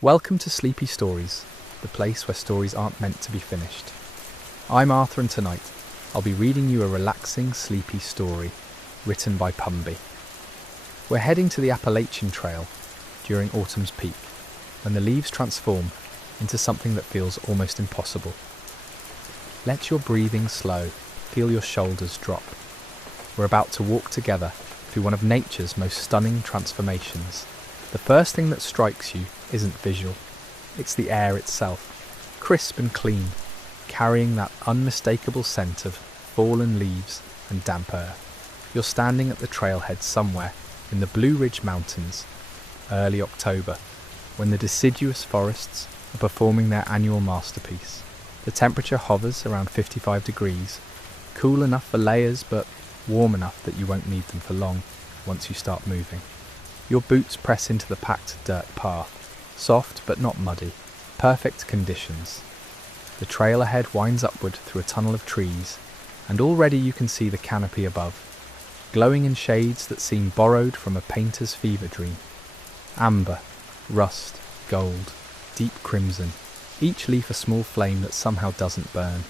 Welcome to Sleepy Stories, the place where stories aren't meant to be finished. I'm Arthur, and tonight I'll be reading you a relaxing, sleepy story written by Pumby. We're heading to the Appalachian Trail during autumn's peak, when the leaves transform into something that feels almost impossible. Let your breathing slow, feel your shoulders drop. We're about to walk together through one of nature's most stunning transformations. The first thing that strikes you isn't visual, it's the air itself, crisp and clean, carrying that unmistakable scent of fallen leaves and damp earth. You're standing at the trailhead somewhere in the Blue Ridge Mountains, early October, when the deciduous forests are performing their annual masterpiece. The temperature hovers around 55 degrees, cool enough for layers but warm enough that you won't need them for long once you start moving. Your boots press into the packed dirt path, soft but not muddy, perfect conditions. The trail ahead winds upward through a tunnel of trees, and already you can see the canopy above, glowing in shades that seem borrowed from a painter's fever dream. Amber, rust, gold, deep crimson, each leaf a small flame that somehow doesn't burn.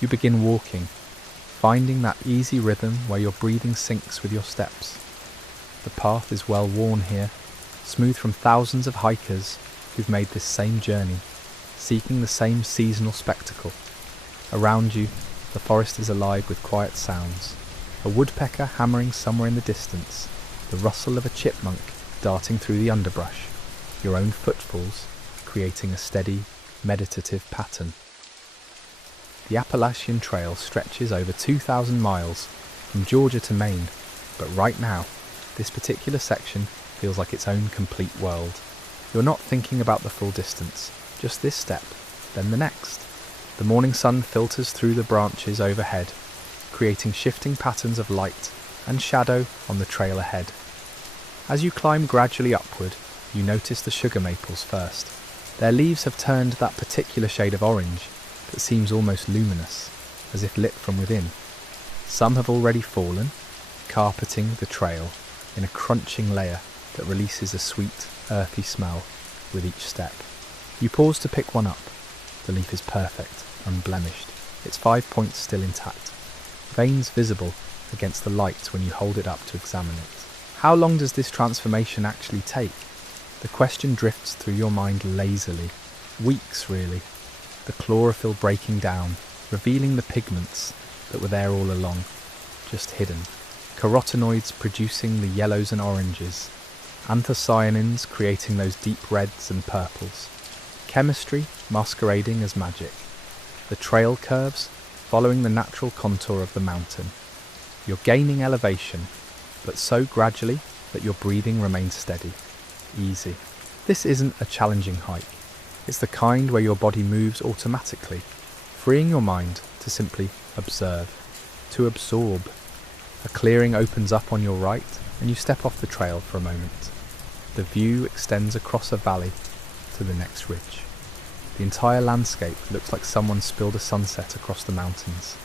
You begin walking, finding that easy rhythm where your breathing syncs with your steps. The path is well worn here, smooth from thousands of hikers who've made this same journey, seeking the same seasonal spectacle. Around you, the forest is alive with quiet sounds, a woodpecker hammering somewhere in the distance, the rustle of a chipmunk darting through the underbrush, your own footfalls creating a steady, meditative pattern. The Appalachian Trail stretches over 2,000 miles from Georgia to Maine, but right now, this particular section feels like its own complete world. You're not thinking about the full distance, just this step, then the next. The morning sun filters through the branches overhead, creating shifting patterns of light and shadow on the trail ahead. As you climb gradually upward, you notice the sugar maples first. Their leaves have turned that particular shade of orange that seems almost luminous, as if lit from within. Some have already fallen, carpeting the trail in a crunching layer that releases a sweet, earthy smell with each step. You pause to pick one up. The leaf is perfect, unblemished, its 5 points still intact, veins visible against the light when you hold it up to examine it. How long does this transformation actually take? The question drifts through your mind lazily. Weeks, really. The chlorophyll breaking down, revealing the pigments that were there all along, just hidden. Carotenoids producing the yellows and oranges, anthocyanins creating those deep reds and purples. Chemistry masquerading as magic. The trail curves following the natural contour of the mountain. You're gaining elevation, but so gradually that your breathing remains steady, easy. This isn't a challenging hike. It's the kind where your body moves automatically, freeing your mind to simply observe, to absorb. A clearing opens up on your right, and you step off the trail for a moment. The view extends across a valley to the next ridge. The entire landscape looks like someone spilled a sunset across the mountains.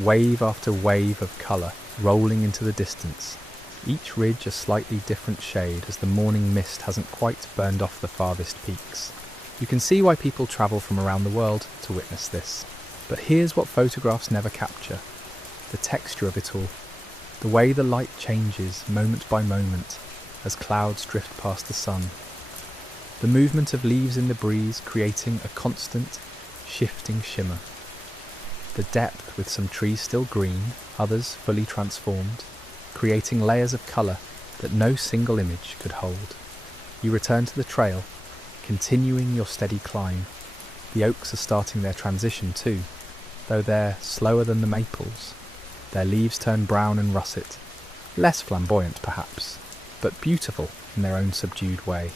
Wave after wave of colour rolling into the distance, each ridge a slightly different shade as the morning mist hasn't quite burned off the farthest peaks. You can see why people travel from around the world to witness this. But here's what photographs never capture: the texture of it all, the way the light changes moment by moment as clouds drift past the sun, the movement of leaves in the breeze creating a constant, shifting shimmer, the depth with some trees still green, others fully transformed, creating layers of colour that no single image could hold. You return to the trail, continuing your steady climb. The oaks are starting their transition too, though they're slower than the maples. Their leaves turn brown and russet, less flamboyant perhaps, but beautiful in their own subdued way.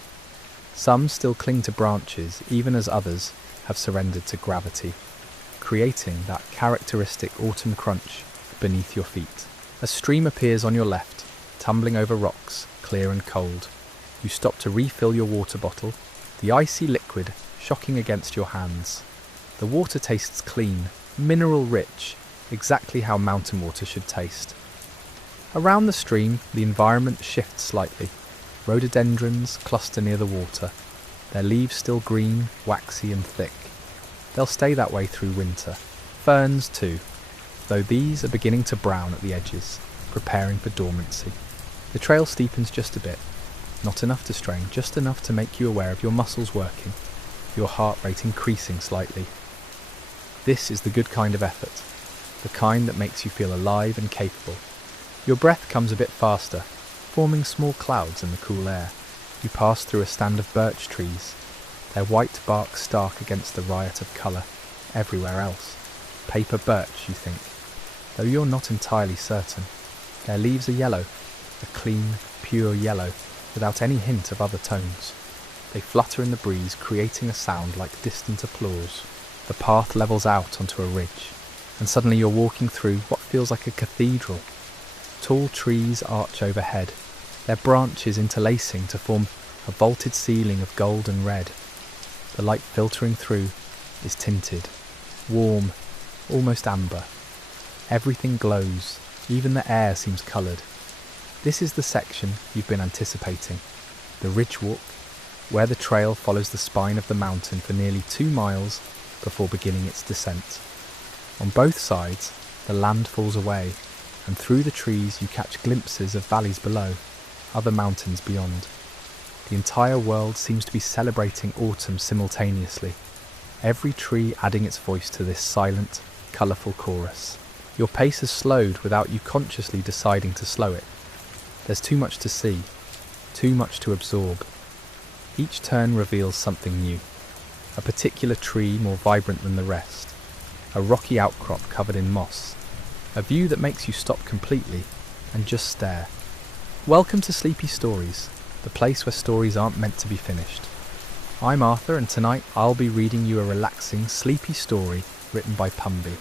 Some still cling to branches even as others have surrendered to gravity, creating that characteristic autumn crunch beneath your feet. A stream appears on your left, tumbling over rocks, clear and cold. You stop to refill your water bottle, the icy liquid shocking against your hands. The water tastes clean, mineral-rich, exactly how mountain water should taste. Around the stream, the environment shifts slightly. Rhododendrons cluster near the water, their leaves still green, waxy and thick. They'll stay that way through winter. Ferns too, though these are beginning to brown at the edges, preparing for dormancy. The trail steepens just a bit, not enough to strain, just enough to make you aware of your muscles working, your heart rate increasing slightly. This is the good kind of effort, the kind that makes you feel alive and capable. Your breath comes a bit faster, forming small clouds in the cool air. You pass through a stand of birch trees, their white bark stark against the riot of colour everywhere else. Paper birch, you think, though you're not entirely certain. Their leaves are yellow, a clean, pure yellow, without any hint of other tones. They flutter in the breeze, creating a sound like distant applause. The path levels out onto a ridge, and suddenly you're walking through what feels like a cathedral. Tall trees arch overhead, their branches interlacing to form a vaulted ceiling of gold and red. The light filtering through is tinted, warm, almost amber. Everything glows, even the air seems coloured. This is the section you've been anticipating, the ridge walk, where the trail follows the spine of the mountain for nearly 2 miles before beginning its descent. On both sides, the land falls away, and through the trees you catch glimpses of valleys below, other mountains beyond. The entire world seems to be celebrating autumn simultaneously, every tree adding its voice to this silent, colourful chorus. Your pace has slowed without you consciously deciding to slow it. There's too much to see, too much to absorb. Each turn reveals something new, a particular tree more vibrant than the rest, a rocky outcrop covered in moss, a view that makes you stop completely and just stare. Welcome to Sleepy Stories, the place where stories aren't meant to be finished. I'm Arthur, and tonight I'll be reading you a relaxing, sleepy story written by Pumby.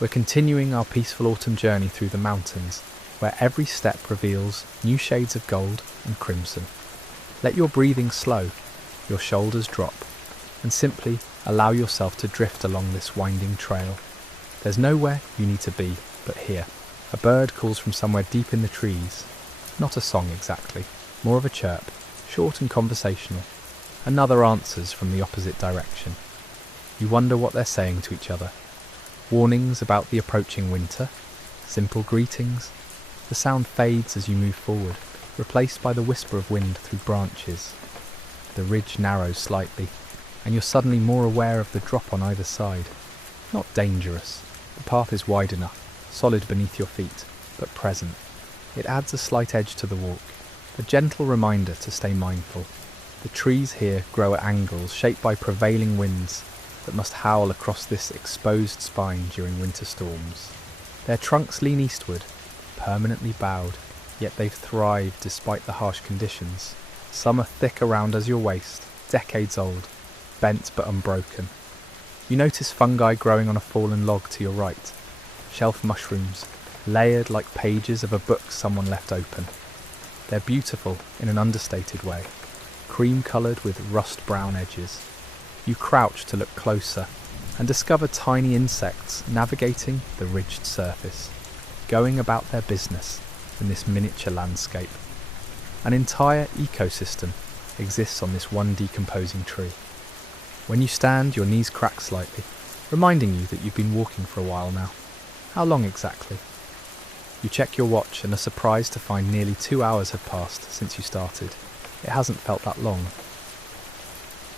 We're continuing our peaceful autumn journey through the mountains, where every step reveals new shades of gold and crimson. Let your breathing slow, your shoulders drop, and simply allow yourself to drift along this winding trail. There's nowhere you need to be but here. A bird calls from somewhere deep in the trees. Not a song exactly, more of a chirp, short and conversational. Another answers from the opposite direction. You wonder what they're saying to each other. Warnings about the approaching winter? Simple greetings? The sound fades as you move forward, replaced by the whisper of wind through branches. The ridge narrows slightly, and you're suddenly more aware of the drop on either side. Not dangerous. The path is wide enough, solid beneath your feet, but present. It adds a slight edge to the walk, a gentle reminder to stay mindful. The trees here grow at angles shaped by prevailing winds that must howl across this exposed spine during winter storms. Their trunks lean eastward, permanently bowed, yet they've thrived despite the harsh conditions. Some are thick around as your waist, decades old, bent but unbroken. You notice fungi growing on a fallen log to your right, shelf mushrooms, layered like pages of a book someone left open. They're beautiful in an understated way, cream-coloured with rust-brown edges. You crouch to look closer and discover tiny insects navigating the ridged surface, going about their business in this miniature landscape. An entire ecosystem exists on this one decomposing tree. When you stand, your knees crack slightly, reminding you that you've been walking for a while now. How long exactly? You check your watch and are surprised to find nearly 2 hours have passed since you started. It hasn't felt that long.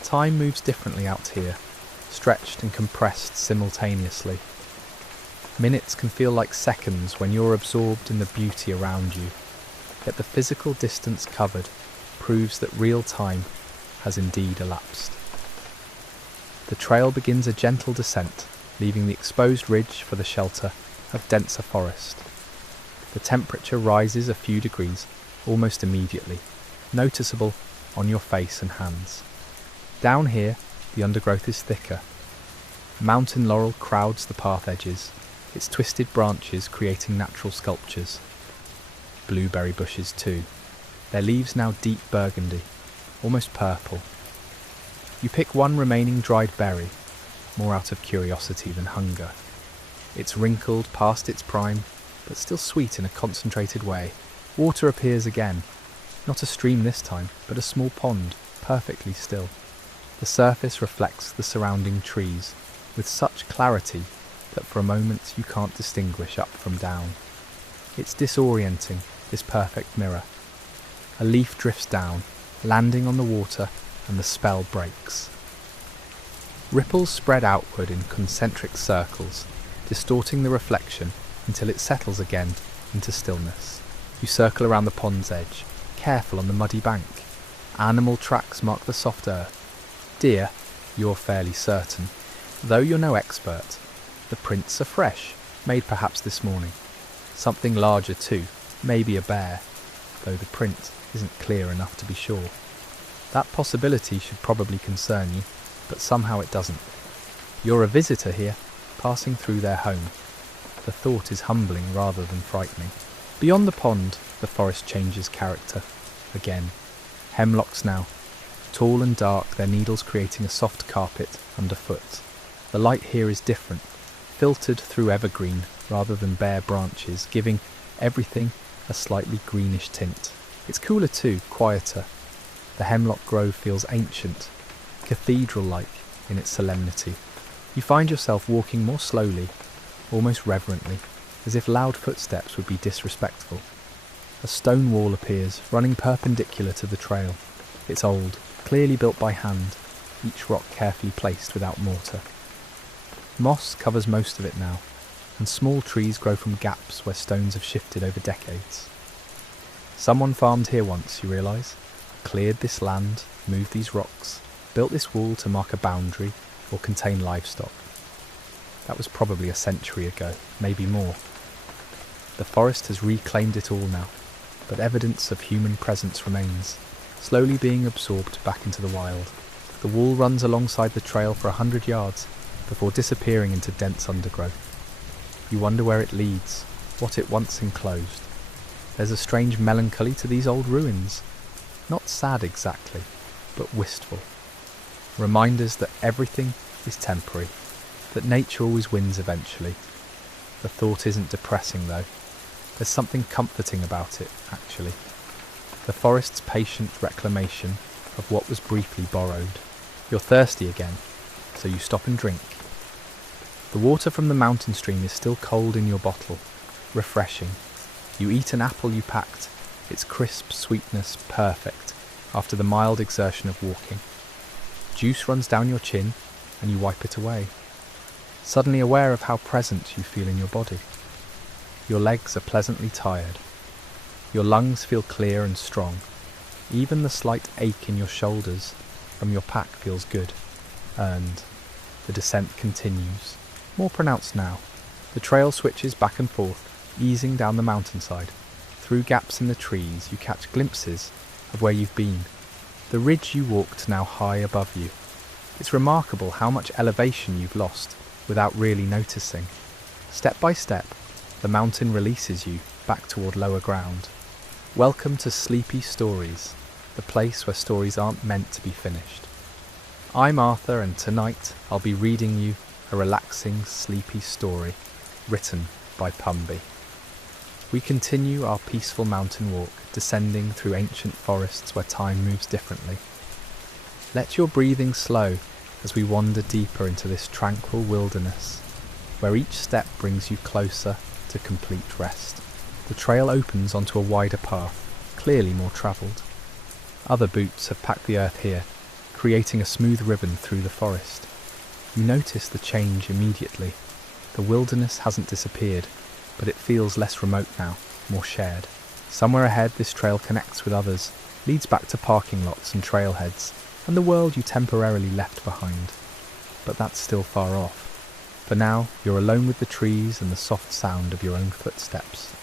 Time moves differently out here, stretched and compressed simultaneously. Minutes can feel like seconds when you're absorbed in the beauty around you, yet the physical distance covered proves that real time has indeed elapsed. The trail begins a gentle descent, leaving the exposed ridge for the shelter of denser forest. The temperature rises a few degrees almost immediately, noticeable on your face and hands. Down here, the undergrowth is thicker. Mountain laurel crowds the path edges, its twisted branches creating natural sculptures. Blueberry bushes too, their leaves now deep burgundy, almost purple. You pick one remaining dried berry, more out of curiosity than hunger. It's wrinkled past its prime, but still sweet in a concentrated way. Water appears again, not a stream this time, but a small pond, perfectly still. The surface reflects the surrounding trees with such clarity that for a moment you can't distinguish up from down. It's disorienting, this perfect mirror. A leaf drifts down, landing on the water, and the spell breaks. Ripples spread outward in concentric circles, distorting the reflection until it settles again into stillness. You circle around the pond's edge, careful on the muddy bank. Animal tracks mark the soft earth. Deer, you're fairly certain. Though you're no expert, the prints are fresh, made perhaps this morning. Something larger too, maybe a bear, though the print isn't clear enough to be sure. That possibility should probably concern you, but somehow it doesn't. You're a visitor here, passing through their home. The thought is humbling rather than frightening. Beyond the pond, the forest changes character. Again, hemlocks now, tall and dark, their needles creating a soft carpet underfoot. The light here is different, filtered through evergreen rather than bare branches, giving everything a slightly greenish tint. It's cooler too, quieter. The hemlock grove feels ancient, cathedral-like in its solemnity. You find yourself walking more slowly, almost reverently, as if loud footsteps would be disrespectful. A stone wall appears, running perpendicular to the trail. It's old, clearly built by hand, each rock carefully placed without mortar. Moss covers most of it now, and small trees grow from gaps where stones have shifted over decades. Someone farmed here once, you realise, cleared this land, moved these rocks, built this wall to mark a boundary or contain livestock. That was probably a century ago, maybe more. The forest has reclaimed it all now, but evidence of human presence remains, slowly being absorbed back into the wild. The wall runs alongside the trail for 100 yards before disappearing into dense undergrowth. You wonder where it leads, what it once enclosed. There's a strange melancholy to these old ruins. Not sad exactly, but wistful. Reminders that everything is temporary, that nature always wins eventually. The thought isn't depressing though. There's something comforting about it, actually. The forest's patient reclamation of what was briefly borrowed. You're thirsty again, so you stop and drink. The water from the mountain stream is still cold in your bottle, refreshing. You eat an apple you packed, its crisp sweetness perfect after the mild exertion of walking. Juice runs down your chin, and you wipe it away, suddenly aware of how present you feel in your body. Your legs are pleasantly tired. Your lungs feel clear and strong. Even the slight ache in your shoulders from your pack feels good, earned. The descent continues, more pronounced now. The trail switches back and forth, easing down the mountainside. Through gaps in the trees, you catch glimpses of where you've been. The ridge you walked now high above you. It's remarkable how much elevation you've lost without really noticing. Step by step, the mountain releases you back toward lower ground. Welcome to Sleepy Stories, the place where stories aren't meant to be finished. I'm Arthur, and tonight I'll be reading you a relaxing, sleepy story written by Pumby. We continue our peaceful mountain walk, descending through ancient forests where time moves differently. Let your breathing slow as we wander deeper into this tranquil wilderness, where each step brings you closer to complete rest. The trail opens onto a wider path, clearly more travelled. Other boots have packed the earth here, creating a smooth ribbon through the forest. You notice the change immediately. The wilderness hasn't disappeared, but it feels less remote now, more shared. Somewhere ahead, this trail connects with others, leads back to parking lots and trailheads, and the world you temporarily left behind. But that's still far off. For now, you're alone with the trees and the soft sound of your own footsteps.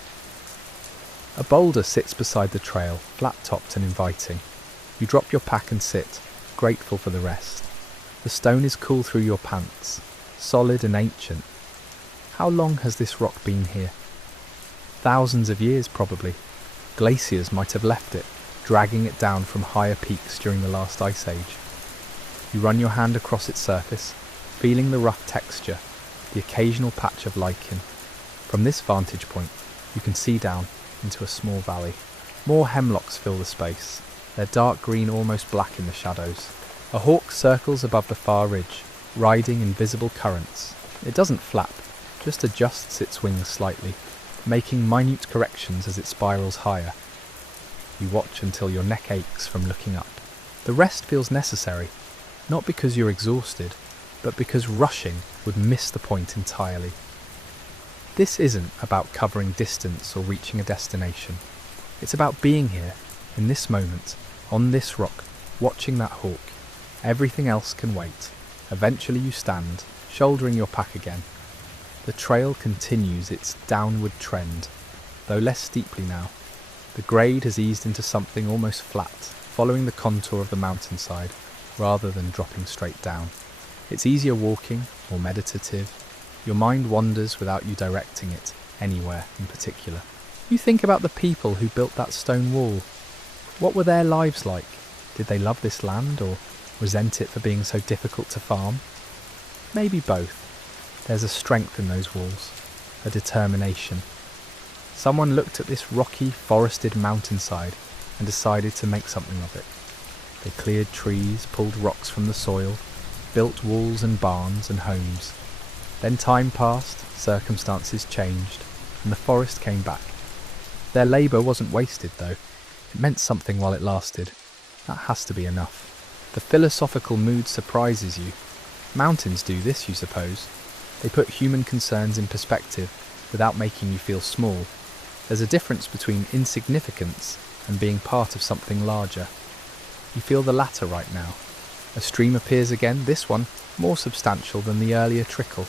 A boulder sits beside the trail, flat-topped and inviting. You drop your pack and sit, grateful for the rest. The stone is cool through your pants, solid and ancient. How long has this rock been here? Thousands of years, probably. Glaciers might have left it, dragging it down from higher peaks during the last ice age. You run your hand across its surface, feeling the rough texture, the occasional patch of lichen. From this vantage point, you can see down into a small valley. More hemlocks fill the space, their dark green almost black in the shadows. A hawk circles above the far ridge, riding invisible currents. It doesn't flap, just adjusts its wings slightly, making minute corrections as it spirals higher. You watch until your neck aches from looking up. The rest feels necessary, not because you're exhausted, but because rushing would miss the point entirely. This isn't about covering distance or reaching a destination. It's about being here, in this moment, on this rock, watching that hawk. Everything else can wait. Eventually you stand, shouldering your pack again. The trail continues its downward trend, though less steeply now. The grade has eased into something almost flat, following the contour of the mountainside, rather than dropping straight down. It's easier walking, more meditative. Your mind wanders without you directing it anywhere in particular. You think about the people who built that stone wall. What were their lives like? Did they love this land or resent it for being so difficult to farm? Maybe both. There's a strength in those walls, a determination. Someone looked at this rocky, forested mountainside and decided to make something of it. They cleared trees, pulled rocks from the soil, built walls and barns and homes. Then time passed, circumstances changed, and the forest came back. Their labour wasn't wasted, though. It meant something while it lasted. That has to be enough. The philosophical mood surprises you. Mountains do this, you suppose. They put human concerns in perspective without making you feel small. There's a difference between insignificance and being part of something larger. You feel the latter right now. A stream appears again, this one more substantial than the earlier trickle.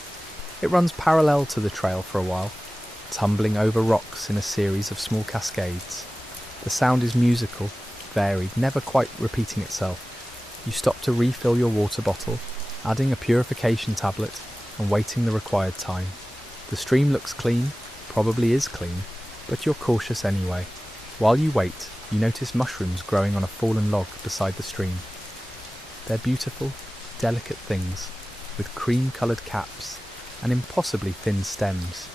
It runs parallel to the trail for a while, tumbling over rocks in a series of small cascades. The sound is musical, varied, never quite repeating itself. You stop to refill your water bottle, adding a purification tablet and waiting the required time. The stream looks clean, probably is clean, but you're cautious anyway. While you wait, you notice mushrooms growing on a fallen log beside the stream. They're beautiful, delicate things, with cream-coloured caps and impossibly thin stems.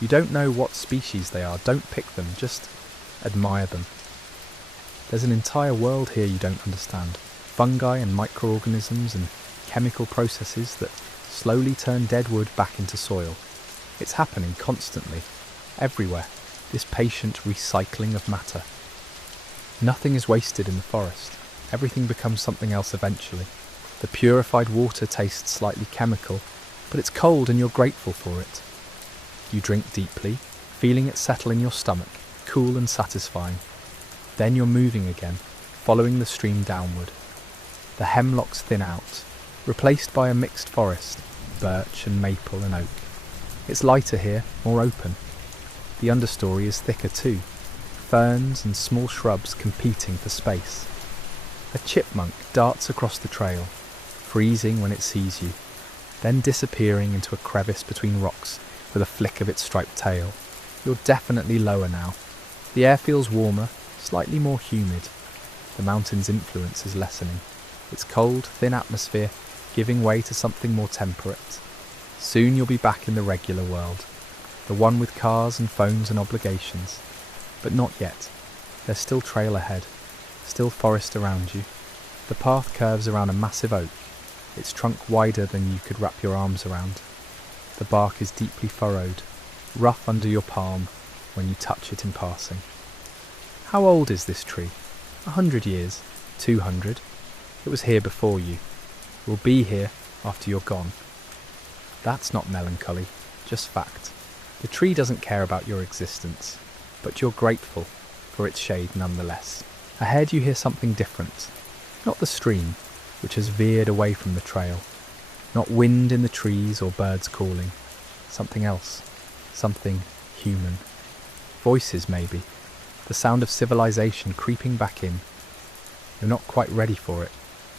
You don't know what species they are, don't pick them, just admire them. There's an entire world here you don't understand. Fungi and microorganisms and chemical processes that slowly turn dead wood back into soil. It's happening constantly, everywhere, this patient recycling of matter. Nothing is wasted in the forest. Everything becomes something else eventually. The purified water tastes slightly chemical, but it's cold and you're grateful for it. You drink deeply, feeling it settle in your stomach, cool and satisfying. Then you're moving again, following the stream downward. The hemlocks thin out, replaced by a mixed forest, birch and maple and oak. It's lighter here, more open. The understory is thicker too, ferns and small shrubs competing for space. A chipmunk darts across the trail, freezing when it sees you, then disappearing into a crevice between rocks with a flick of its striped tail. You're definitely lower now. The air feels warmer, slightly more humid. The mountain's influence is lessening. Its cold, thin atmosphere giving way to something more temperate. Soon you'll be back in the regular world, the one with cars and phones and obligations. But not yet. There's still trail ahead, still forest around you. The path curves around a massive oak, its trunk wider than you could wrap your arms around. The bark is deeply furrowed, rough under your palm when you touch it in passing. How old is this tree? 100 years? 200? It was here before you. It will be here after you're gone. That's not melancholy, just fact. The tree doesn't care about your existence, but you're grateful for its shade nonetheless. Ahead you hear something different. Not the stream, which has veered away from the trail. Not wind in the trees or birds calling. Something else. Something human. Voices, maybe. The sound of civilization creeping back in. You're not quite ready for it,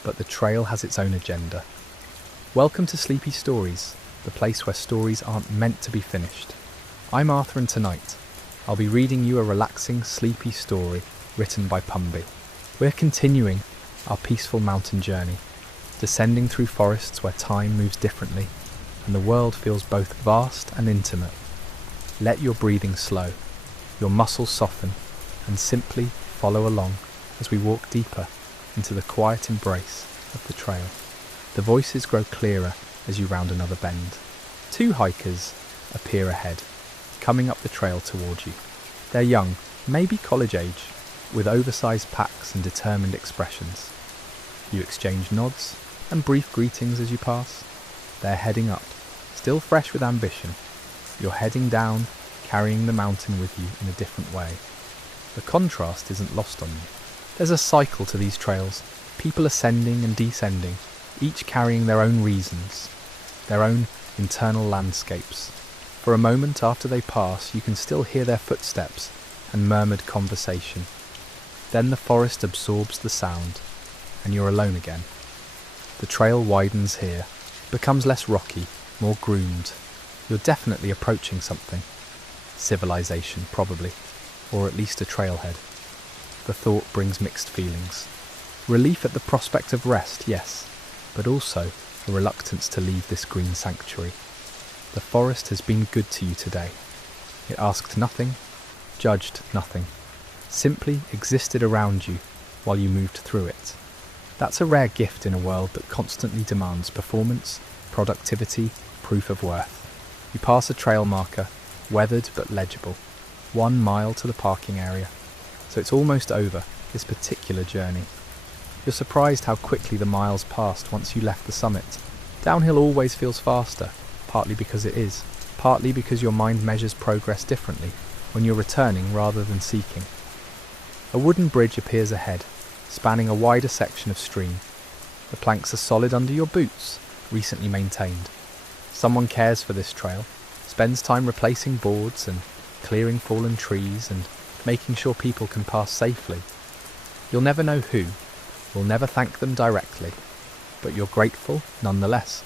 but the trail has its own agenda. Welcome to Sleepy Stories, the place where stories aren't meant to be finished. I'm Arthur, and tonight I'll be reading you a relaxing, sleepy story written by Pumby. We're continuing our peaceful mountain journey, descending through forests where time moves differently and the world feels both vast and intimate. Let your breathing slow, your muscles soften, and simply follow along as we walk deeper into the quiet embrace of the trail. The voices grow clearer as you round another bend. 2 hikers appear ahead, coming up the trail toward you. They're young, maybe college age, with oversized packs and determined expressions. You exchange nods and brief greetings as you pass. They're heading up, still fresh with ambition. You're heading down, carrying the mountain with you in a different way. The contrast isn't lost on you. There's a cycle to these trails, people ascending and descending, each carrying their own reasons, their own internal landscapes. For a moment after they pass, you can still hear their footsteps and murmured conversation. Then the forest absorbs the sound, and you're alone again. The trail widens here, becomes less rocky, more groomed. You're definitely approaching something. Civilization, probably, or at least a trailhead. The thought brings mixed feelings. Relief at the prospect of rest, yes, but also a reluctance to leave this green sanctuary. The forest has been good to you today. It asked nothing, judged nothing, simply existed around you while you moved through it. That's a rare gift in a world that constantly demands performance, productivity, proof of worth. You pass a trail marker, weathered but legible, 1 mile to the parking area. So it's almost over, this particular journey. You're surprised how quickly the miles passed once you left the summit. Downhill always feels faster, partly because it is, partly because your mind measures progress differently when you're returning rather than seeking. A wooden bridge appears ahead, spanning a wider section of stream. The planks are solid under your boots, recently maintained. Someone cares for this trail, spends time replacing boards and clearing fallen trees and making sure people can pass safely. You'll never know who, will never thank them directly, but you're grateful nonetheless.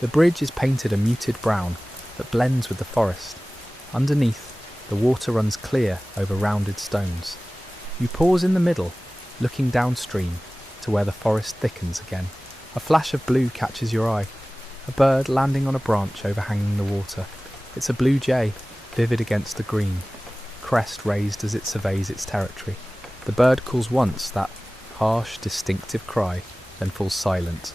The bridge is painted a muted brown that blends with the forest. Underneath, the water runs clear over rounded stones. You pause in the middle, looking downstream to where the forest thickens again. A flash of blue catches your eye, a bird landing on a branch overhanging the water. It's a blue jay, vivid against the green, crest raised as it surveys its territory. The bird calls once, that harsh, distinctive cry, then falls silent.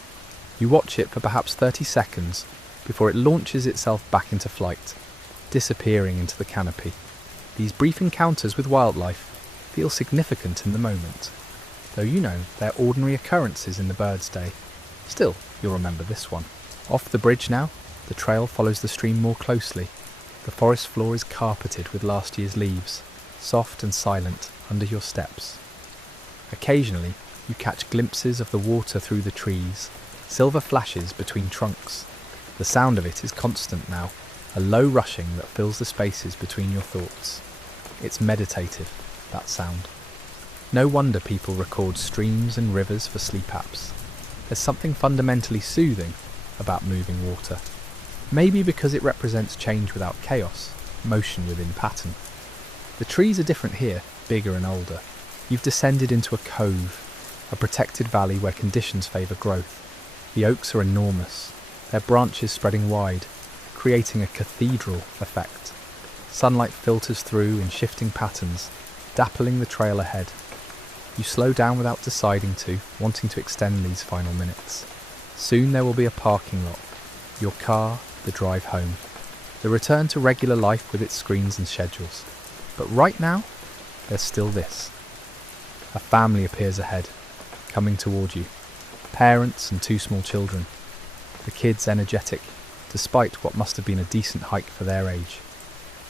You watch it for perhaps 30 seconds before it launches itself back into flight, disappearing into the canopy. These brief encounters with wildlife feel significant in the moment, though you know they're ordinary occurrences in the bird's day. Still, you'll remember this one. Off the bridge now, the trail follows the stream more closely. The forest floor is carpeted with last year's leaves, soft and silent under your steps. Occasionally, you catch glimpses of the water through the trees, silver flashes between trunks. The sound of it is constant now, a low rushing that fills the spaces between your thoughts. It's meditative, that sound. No wonder people record streams and rivers for sleep apps. There's something fundamentally soothing about moving water. Maybe because it represents change without chaos, motion within pattern. The trees are different here, bigger and older. You've descended into a cove, a protected valley where conditions favour growth. The oaks are enormous, their branches spreading wide, creating a cathedral effect. Sunlight filters through in shifting patterns, dappling the trail ahead. You slow down without deciding to, wanting to extend these final minutes. Soon there will be a parking lot, your car, the drive home, the return to regular life with its screens and schedules. But right now, there's still this. A family appears ahead, coming toward you. Parents and 2 small children. The kids energetic, despite what must have been a decent hike for their age.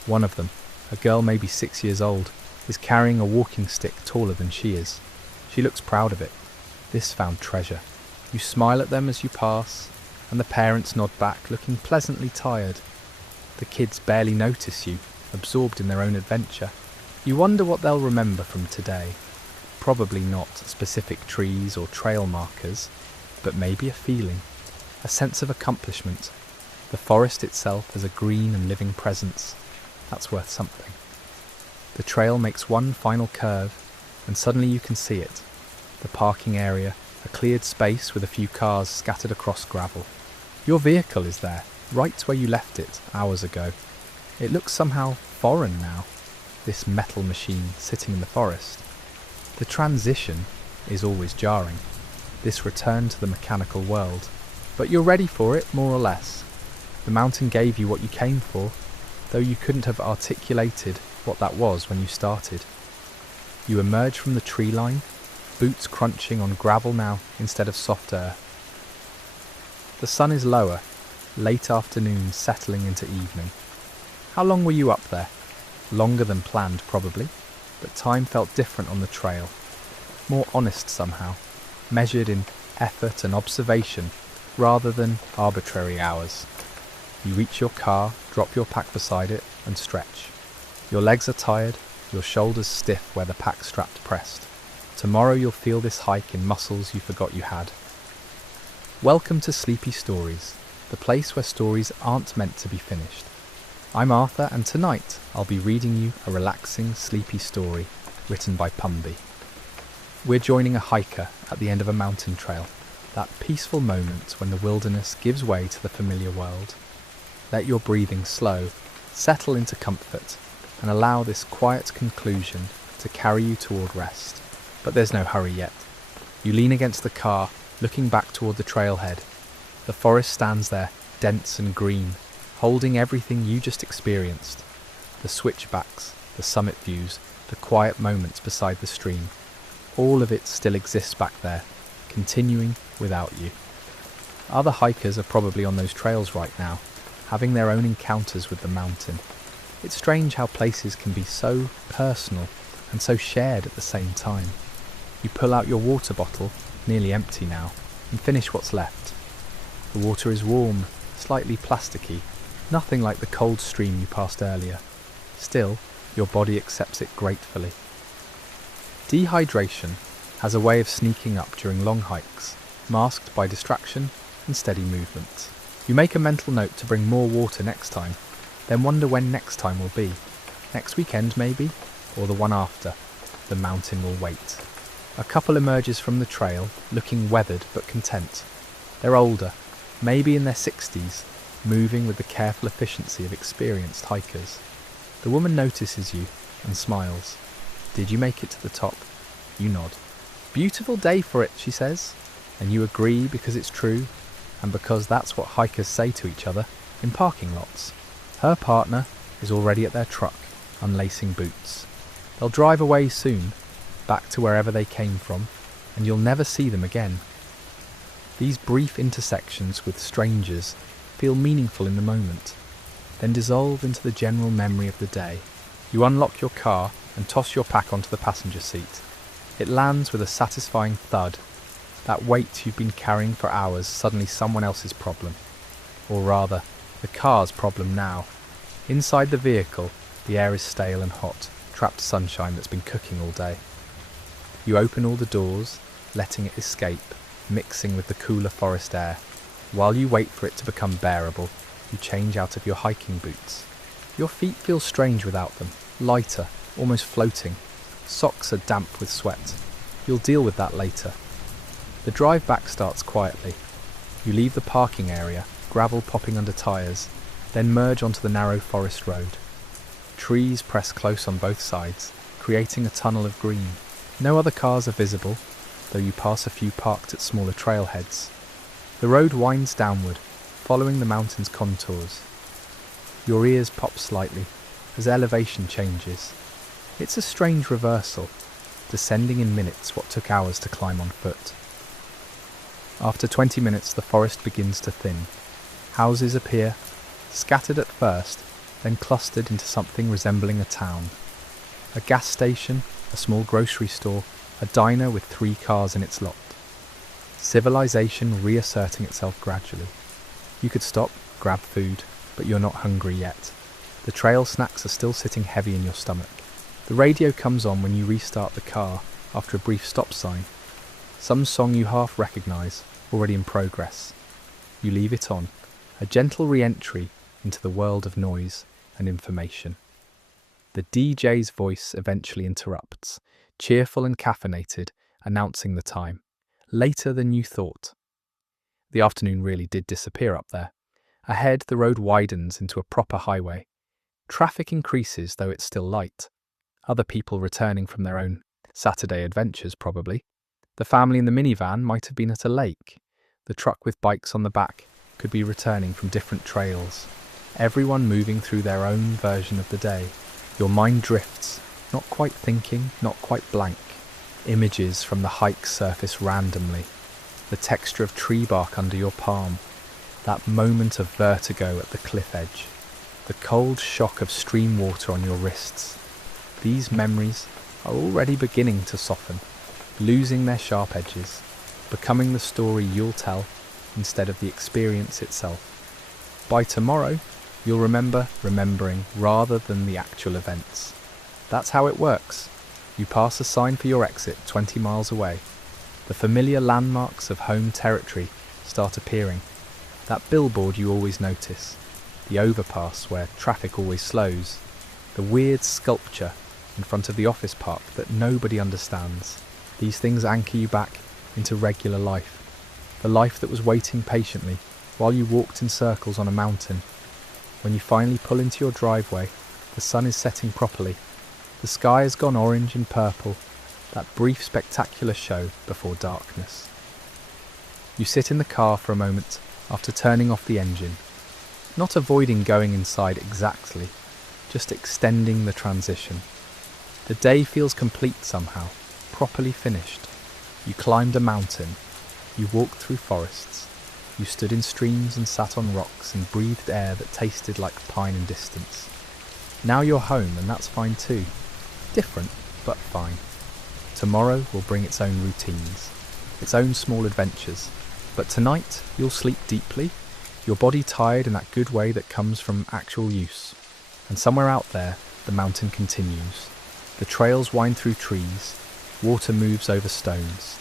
One of them, a girl maybe 6 years old, is carrying a walking stick taller than she is. She looks proud of it. This found treasure. You smile at them as you pass, and the parents nod back, looking pleasantly tired. The kids barely notice you, absorbed in their own adventure. You wonder what they'll remember from today. Probably not specific trees or trail markers, but maybe a feeling, a sense of accomplishment. The forest itself as a green and living presence. That's worth something. The trail makes one final curve, and suddenly you can see it. The parking area, a cleared space with a few cars scattered across gravel. Your vehicle is there, right where you left it hours ago. It looks somehow foreign now, this metal machine sitting in the forest. The transition is always jarring, this return to the mechanical world, but you're ready for it, more or less. The mountain gave you what you came for, though you couldn't have articulated what that was when you started. You emerge from the tree line, boots crunching on gravel now instead of soft earth. The sun is lower, late afternoon settling into evening. How long were you up there? Longer than planned, probably, but time felt different on the trail. More honest somehow, measured in effort and observation rather than arbitrary hours. You reach your car, drop your pack beside it, and stretch. Your legs are tired, your shoulders stiff where the pack strap's pressed. Tomorrow you'll feel this hike in muscles you forgot you had. Welcome to Sleepy Stories, the place where stories aren't meant to be finished. I'm Arthur, and tonight I'll be reading you a relaxing, sleepy story written by Pumby. We're joining a hiker at the end of a mountain trail, that peaceful moment when the wilderness gives way to the familiar world. Let your breathing slow, settle into comfort, and allow this quiet conclusion to carry you toward rest. But there's no hurry yet. You lean against the car, looking back toward the trailhead. The forest stands there, dense and green, holding everything you just experienced. The switchbacks, the summit views, the quiet moments beside the stream. All of it still exists back there, continuing without you. Other hikers are probably on those trails right now, having their own encounters with the mountain. It's strange how places can be so personal and so shared at the same time. You pull out your water bottle, nearly empty now, and finish what's left. The water is warm, slightly plasticky, nothing like the cold stream you passed earlier. Still, your body accepts it gratefully. Dehydration has a way of sneaking up during long hikes, masked by distraction and steady movement. You make a mental note to bring more water next time, then wonder when next time will be. Next weekend maybe, or the one after. The mountain will wait. A couple emerges from the trail, looking weathered but content. They're older, maybe in their 60s, moving with the careful efficiency of experienced hikers. The woman notices you and smiles. Did you make it to the top? You nod. Beautiful day for it, she says, and you agree because it's true, and because that's what hikers say to each other in parking lots. Her partner is already at their truck, unlacing boots. They'll drive away soon, back to wherever they came from, and you'll never see them again. These brief intersections with strangers feel meaningful in the moment, then dissolve into the general memory of the day. You unlock your car and toss your pack onto the passenger seat. It lands with a satisfying thud. That weight you've been carrying for hours suddenly someone else's problem. Or rather, the car's problem now. Inside the vehicle, the air is stale and hot, trapped sunshine that's been cooking all day. You open all the doors, letting it escape, mixing with the cooler forest air. While you wait for it to become bearable, you change out of your hiking boots. Your feet feel strange without them, lighter, almost floating. Socks are damp with sweat. You'll deal with that later. The drive back starts quietly. You leave the parking area, gravel popping under tyres, then merge onto the narrow forest road. Trees press close on both sides, creating a tunnel of green. No other cars are visible, though you pass a few parked at smaller trailheads. The road winds downward, following the mountain's contours. Your ears pop slightly as elevation changes. It's a strange reversal, descending in minutes what took hours to climb on foot. After 20 minutes, the forest begins to thin. Houses appear, scattered at first, then clustered into something resembling a town. A gas station, a small grocery store, a diner with 3 cars in its lot. Civilization reasserting itself gradually. You could stop, grab food, but you're not hungry yet. The trail snacks are still sitting heavy in your stomach. The radio comes on when you restart the car after a brief stop sign. Some song you half recognise, already in progress. You leave it on, a gentle re-entry into the world of noise and information. The DJ's voice eventually interrupts, cheerful and caffeinated, announcing the time. Later than you thought. The afternoon really did disappear up there. Ahead, the road widens into a proper highway. Traffic increases, though it's still light. Other people returning from their own Saturday adventures, probably. The family in the minivan might have been at a lake. The truck with bikes on the back could be returning from different trails. Everyone moving through their own version of the day. Your mind drifts, not quite thinking, not quite blank. Images from the hike surface randomly. The texture of tree bark under your palm. That moment of vertigo at the cliff edge. The cold shock of stream water on your wrists. These memories are already beginning to soften, losing their sharp edges, becoming the story you'll tell instead of the experience itself. By tomorrow, you'll remember remembering rather than the actual events. That's how it works. You pass a sign for your exit 20 miles away. The familiar landmarks of home territory start appearing. That billboard you always notice, the overpass where traffic always slows, the weird sculpture in front of the office park that nobody understands. These things anchor you back into regular life, the life that was waiting patiently while you walked in circles on a mountain. When you finally pull into your driveway, the sun is setting properly. The sky has gone orange and purple, that brief spectacular show before darkness. You sit in the car for a moment after turning off the engine, not avoiding going inside exactly, just extending the transition. The day feels complete somehow, properly finished. You climbed a mountain, you walked through forests, you stood in streams and sat on rocks and breathed air that tasted like pine and distance. Now you're home, and that's fine too. Different, but fine. Tomorrow will bring its own routines, its own small adventures. But tonight, you'll sleep deeply, your body tired in that good way that comes from actual use. And somewhere out there, the mountain continues. The trails wind through trees, water moves over stones.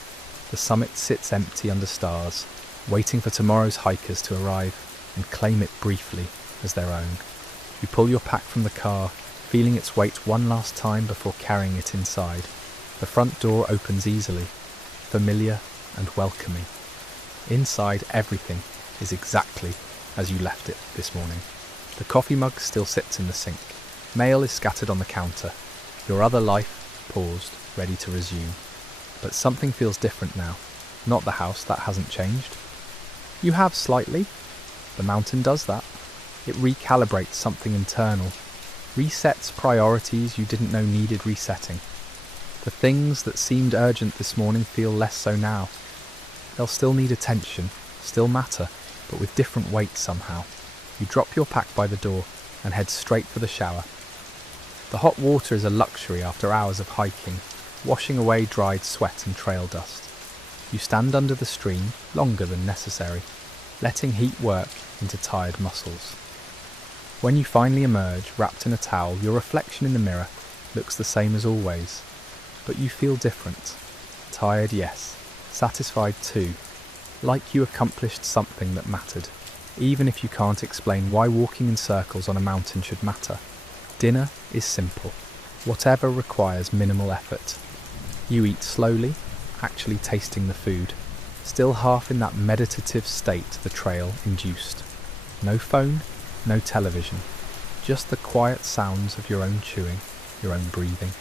The summit sits empty under stars, waiting for tomorrow's hikers to arrive and claim it briefly as their own. You pull your pack from the car, feeling its weight one last time before carrying it inside. The front door opens easily, familiar and welcoming. Inside, everything is exactly as you left it this morning. The coffee mug still sits in the sink. Mail is scattered on the counter. Your other life paused, ready to resume. But something feels different now. Not the house, that hasn't changed. You have slightly. The mountain does that. It recalibrates something internal, resets priorities you didn't know needed resetting. The things that seemed urgent this morning feel less so now. They'll still need attention, still matter, but with different weight somehow. You drop your pack by the door and head straight for the shower. The hot water is a luxury after hours of hiking, washing away dried sweat and trail dust. You stand under the stream longer than necessary, letting heat work into tired muscles. When you finally emerge, wrapped in a towel, your reflection in the mirror looks the same as always, but you feel different. Tired, yes. Satisfied too, like you accomplished something that mattered, even if you can't explain why walking in circles on a mountain should matter. Dinner is simple, whatever requires minimal effort. You eat slowly, actually tasting the food, still half in that meditative state the trail induced. No phone, no television, just the quiet sounds of your own chewing, your own breathing.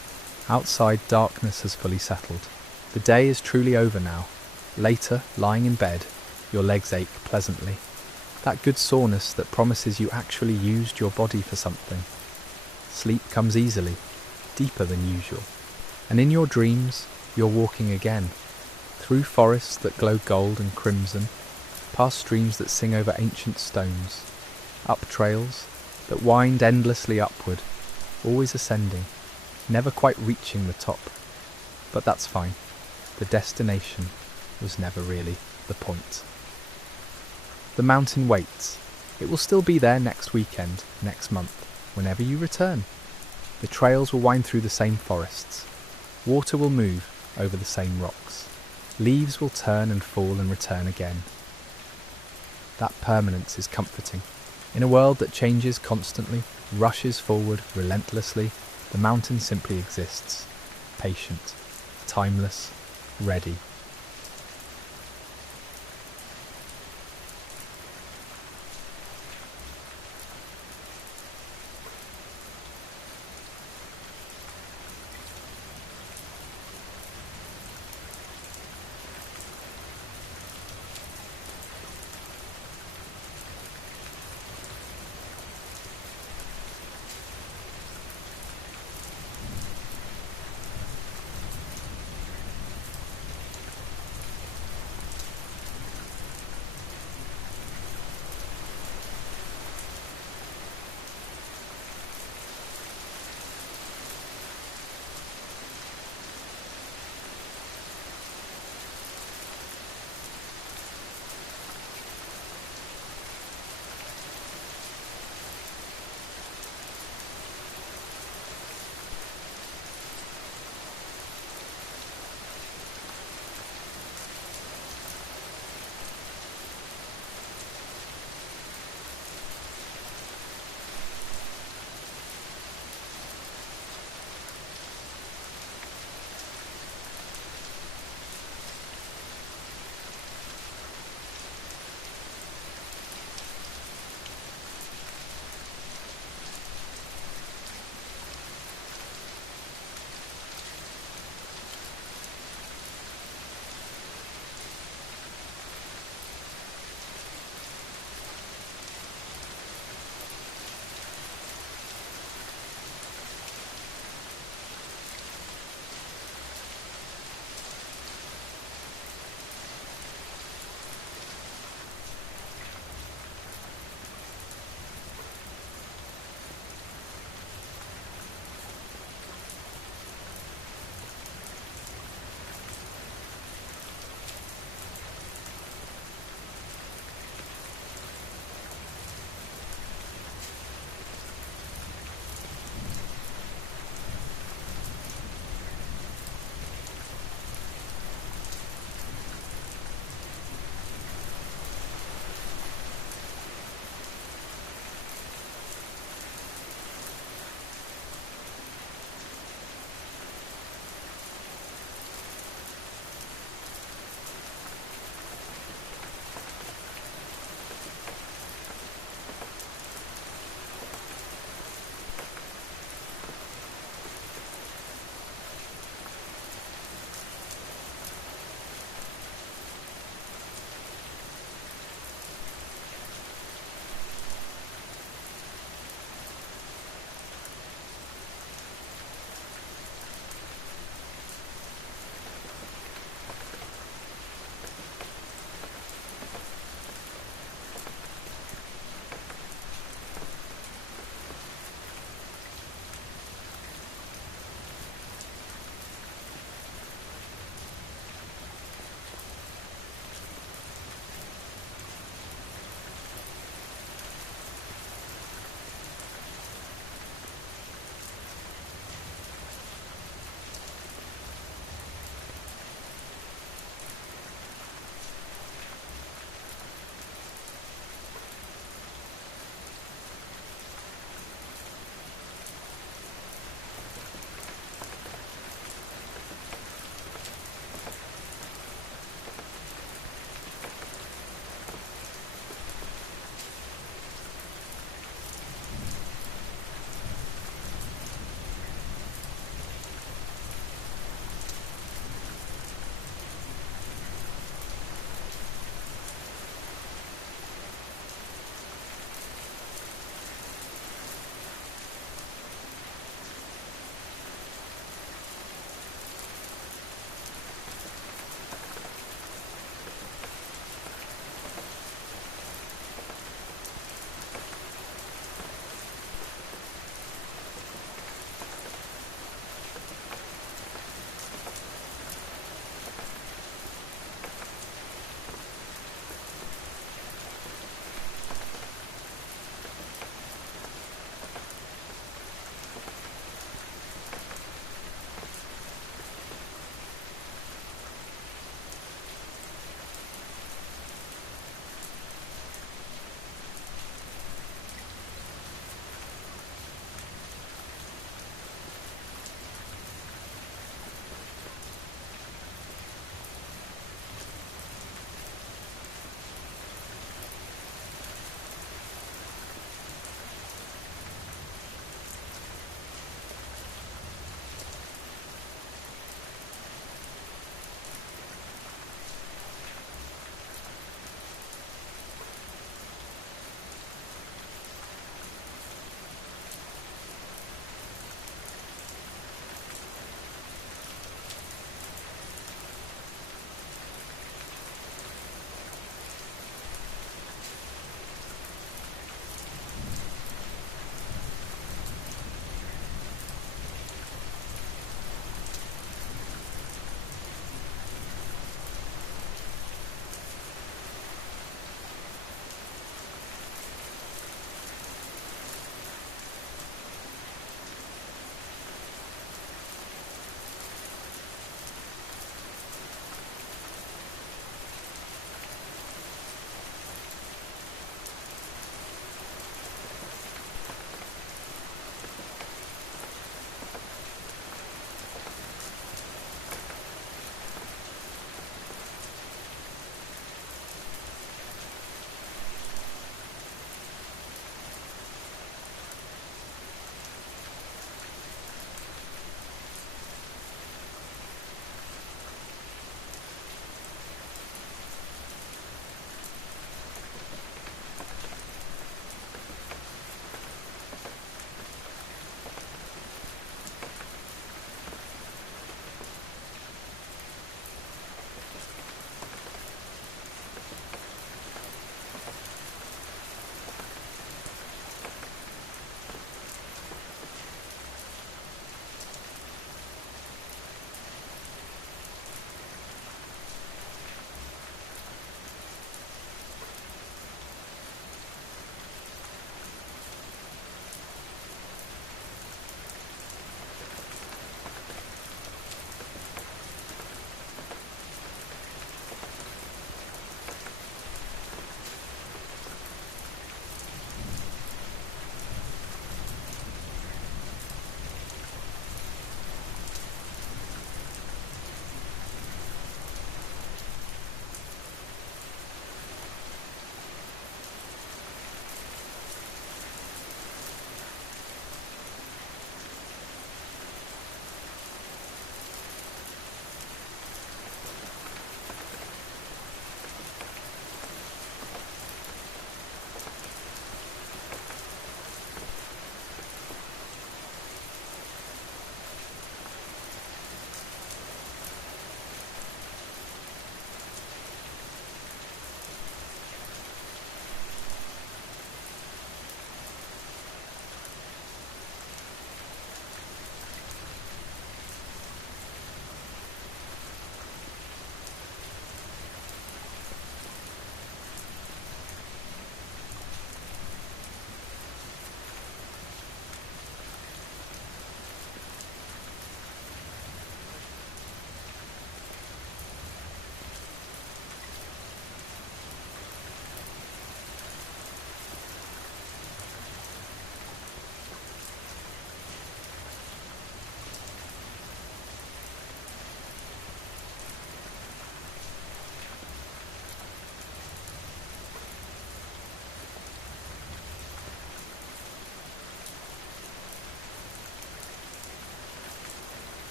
Outside, darkness has fully settled. The day is truly over now. Later, lying in bed, your legs ache pleasantly. That good soreness that promises you actually used your body for something. Sleep comes easily, deeper than usual. And in your dreams, you're walking again. Through forests that glow gold and crimson, past streams that sing over ancient stones, up trails that wind endlessly upward, always ascending, never quite reaching the top. But that's fine. The destination was never really the point. The mountain waits. It will still be there next weekend, next month, whenever you return. The trails will wind through the same forests. Water will move over the same rocks. Leaves will turn and fall and return again. That permanence is comforting. In a world that changes constantly, rushes forward relentlessly, the mountain simply exists. Patient, timeless, ready.